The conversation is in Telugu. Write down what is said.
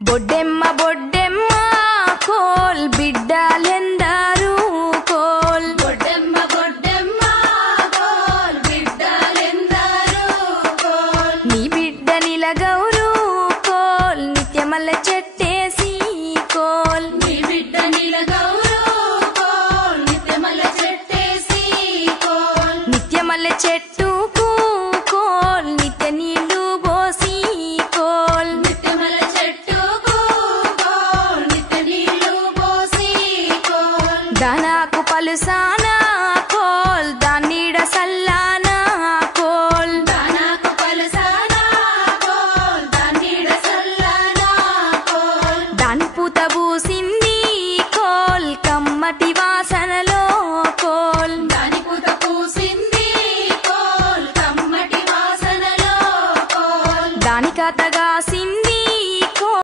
Boddemma Boddemma coal బిడ్డలెందరూ coal Boddemma Boddemma coal బిడ్డలెందరూ coal నీ బిడ్డ నిలగౌరు కోల్ నిత్యమల్ల చెట్టేసి కోల్